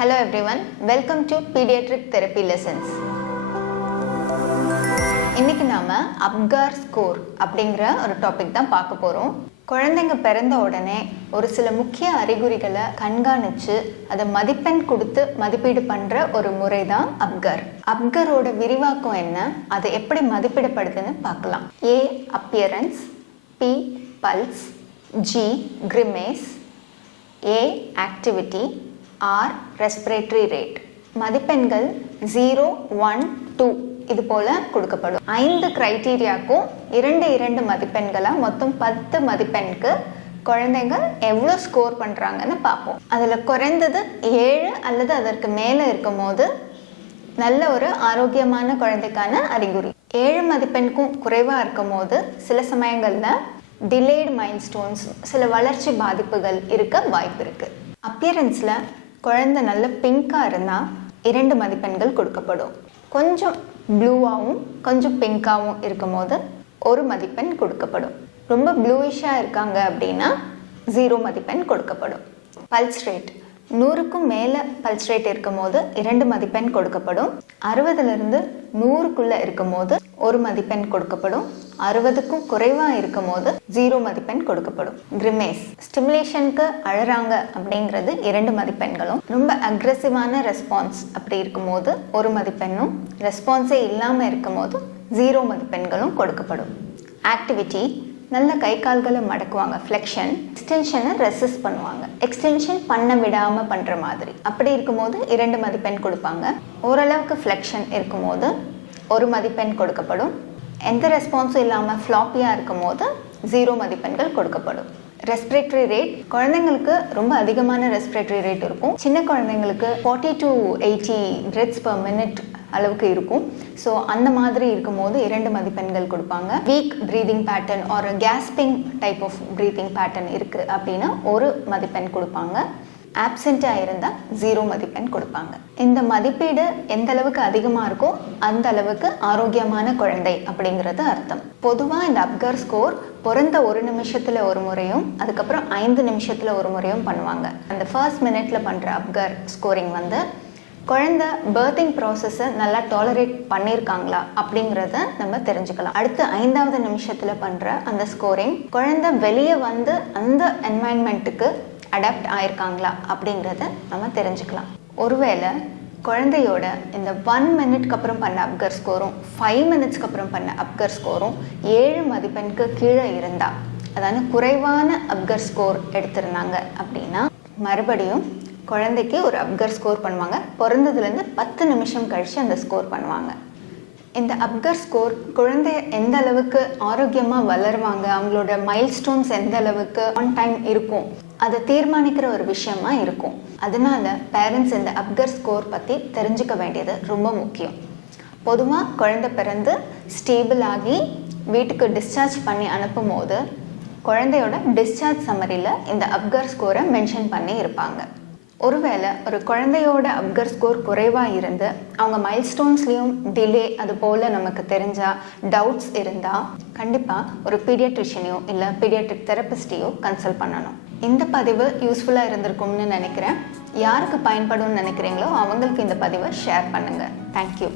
Hello everyone, welcome to Pediatric Therapy Lessons. இன்னைக்கு நாம அப்கார் score அப்படிங்கிற ஒரு டாபிக் தான் பார்க்க போறோம். குழந்தைங்க பிறந்த உடனே ஒரு சில முக்கிய அறிகுறிகளை கண்காணிச்சு அதை மதிப்பெண் கொடுத்து மதிப்பீடு பண்ற ஒரு முறை தான் அப்கார். அப்காரோட விரிவாக்கம் என்ன, அதை எப்படி மதிப்பிடப்படுதுன்னு பார்க்கலாம். A appearance, P pulse, G grimace, A activity, R respiratory rate. மதிப்பெண்கள் 0, 1, 2 இது போல கொடுக்கப்படும். 5 கிரைட்டீரியாக்கும் 2 மதிப்பெண்களா மொத்தம் 10 மதிப்பெண்க்கு குழந்தைங்க எவ்வளோ ஸ்கோர் பண்ணுறாங்கன்னு பார்ப்போம். அதில் குறைந்தது 7 அல்லது அதற்கு மேலே இருக்கும் போது நல்ல ஒரு ஆரோக்கியமான குழந்தைக்கான அறிகுறி. 7 மதிப்பெண்க்கும் குறைவாக இருக்கும் போது சில சமயங்களில் டிலேடு மைல்ஸ்டோன்ஸ், சில வளர்ச்சி பாதிப்புகள் இருக்க வாய்ப்பு இருக்குது. அப்பியரன்ஸில் குழந்தை நல்ல பிங்காக இருந்தால் 2 மதிப்பெண்கள் கொடுக்கப்படும். கொஞ்சம் ப்ளூவாகவும் கொஞ்சம் பிங்காகவும் இருக்கும் போது 1 மதிப்பெண் கொடுக்கப்படும். ரொம்ப ப்ளூயிஷாக இருக்காங்க அப்படின்னா 0 மதிப்பெண் கொடுக்கப்படும். பல்ஸ் ரேட் 100க்கும் மேலே பல்ஸ் ரேட் இருக்கும் போது 2 மதிப்பெண் கொடுக்கப்படும். 60லேருந்து 100க்குள்ளே இருக்கும் போது 1 மதிப்பெண் கொடுக்கப்படும். 60க்கும் குறைவாக இருக்கும் போது 0 மதிப்பெண் கொடுக்கப்படும். கிரிமேஸ் ஸ்டிமுலேஷனுக்கு அழறாங்க அப்படிங்கிறது 2 மதிப்பெண்களும், ரொம்ப அக்ரெசிவான ரெஸ்பான்ஸ் அப்படி இருக்கும் போது 1 மதிப்பெண்ணும், ரெஸ்பான்ஸே இல்லாமல் இருக்கும் போது 0 மதிப்பெண்களும் கொடுக்கப்படும். ஆக்டிவிட்டி நல்ல கை கால்களை மடக்குவாங்க, ஃப்ளெக்ஷன், எக்ஸ்டென்ஷனை ரெசிஸ்ட் பண்ணுவாங்க, எக்ஸ்டென்ஷன் பண்ண விடாமல் பண்ணுற மாதிரி அப்படி இருக்கும்போது 2 மதிப்பெண் கொடுப்பாங்க. ஓரளவுக்கு ஃப்ளெக்ஷன் இருக்கும்போது 1 மதிப்பெண் கொடுக்கப்படும். எந்த ரெஸ்பான்ஸும் இல்லாமல் ஃப்ளாப்பியாக இருக்கும் போது 0 மதிப்பெண்கள் கொடுக்கப்படும். ரெஸ்பிரேட்டரி ரேட் குழந்தைங்களுக்கு ரொம்ப அதிகமான ரெஸ்பிரேட்டரி ரேட் இருக்கும். சின்ன குழந்தைங்களுக்கு 40 to 80 breaths per minute அளவுக்கு இருக்கும். ஸோ அந்த மாதிரி இருக்கும்போது 2 மதிப்பெண்கள் கொடுப்பாங்க. Weak breathing pattern or gasping type of breathing pattern இருக்குது அப்படின்னா 1 மதிப்பெண் கொடுப்பாங்க. ஆப்சென்ட்டாக இருந்தால் 0 மதிப்பெண் கொடுப்பாங்க. இந்த மதிப்பீடு எந்த அளவுக்கு அதிகமாக இருக்கோ அந்த அளவுக்கு ஆரோக்கியமான குழந்தை அப்படிங்கிறது அர்த்தம். பொதுவாக இந்த அப்கார் ஸ்கோர் பிறந்த 1 நிமிஷத்தில் ஒரு முறையும் அதுக்கப்புறம் 5 நிமிஷத்தில் ஒரு முறையும் பண்ணுவாங்க. அந்த ஃபர்ஸ்ட் மினிட்ல பண்ணுற அப்கார் ஸ்கோரிங் குழந்தை பர்த்திங் ப்ராசஸை நல்லா டாலரேட் பண்ணியிருக்காங்களா அப்படிங்கிறத நம்ம தெரிஞ்சுக்கலாம். அடுத்து 5வது நிமிஷத்தில் பண்ணுற அந்த ஸ்கோரிங் குழந்தை வெளியே வந்து அந்த என்வாயன்மெண்ட்டுக்கு அடாப்ட் ஆயிருக்காங்களா அப்படிங்கிறத நம்ம தெரிஞ்சுக்கலாம். ஒருவேளை குழந்தையோட இந்த 1 மினிட்க்கு அப்புறம் பண்ண அப்கார் ஸ்கோரும் 5 மினிட்ஸ்க்கு அப்புறம் பண்ண அப்கார் ஸ்கோரும் 7 மதிப்பெண்க்கு கீழே இருந்தால், அதாவது குறைவான அப்கார் ஸ்கோர் எடுத்திருந்தாங்க அப்படின்னா மறுபடியும் குழந்தைக்கு ஒரு அப்கார் ஸ்கோர் பண்ணுவாங்க. பிறந்ததுலேருந்து 10 நிமிஷம் கழித்து அந்த ஸ்கோர் பண்ணுவாங்க. இந்த அப்கார் ஸ்கோர் குழந்தைய எந்த அளவுக்கு ஆரோக்கியமாக வளருவாங்க, அவங்களோட மைல்ஸ்டோன்ஸ் எந்த அளவுக்கு ஆன் டைம் இருக்கும், அதை தீர்மானிக்கிற ஒரு விஷயமா இருக்கும். அதனால பேரண்ட்ஸ் இந்த அப்கார் ஸ்கோர் பற்றி தெரிஞ்சுக்க வேண்டியது ரொம்ப முக்கியம். பொதுவாக குழந்தை பிறந்து ஸ்டேபிள் ஆகி வீட்டுக்கு டிஸ்சார்ஜ் பண்ணி அனுப்பும் போது குழந்தையோட டிஸ்சார்ஜ் சம்மரியில் இந்த அப்கார் ஸ்கோரை மென்ஷன் பண்ணி இருப்பாங்க. ஒருவேளை ஒரு குழந்தையோட அப்கார் ஸ்கோர் குறைவாக இருந்து அவங்க மைல்ஸ்டோன்ஸ்லேயும் டிலே அது போல் நமக்கு தெரிஞ்சால், டவுட்ஸ் இருந்தால் கண்டிப்பாக ஒரு பீடியாட்ரிஷியனையோ இல்லை பீடியாட்ரிக் தெரபிஸ்டையோ கன்சல்ட் பண்ணணும். இந்த பதிவு யூஸ்ஃபுல்லாக இருந்திருக்கும்னு நினைக்கிறேன். யாருக்கு பயன்படும்னு நினைக்கிறீங்களோ அவங்களுக்கு இந்த பதிவை ஷேர் பண்ணுங்கள். தேங்க்யூ.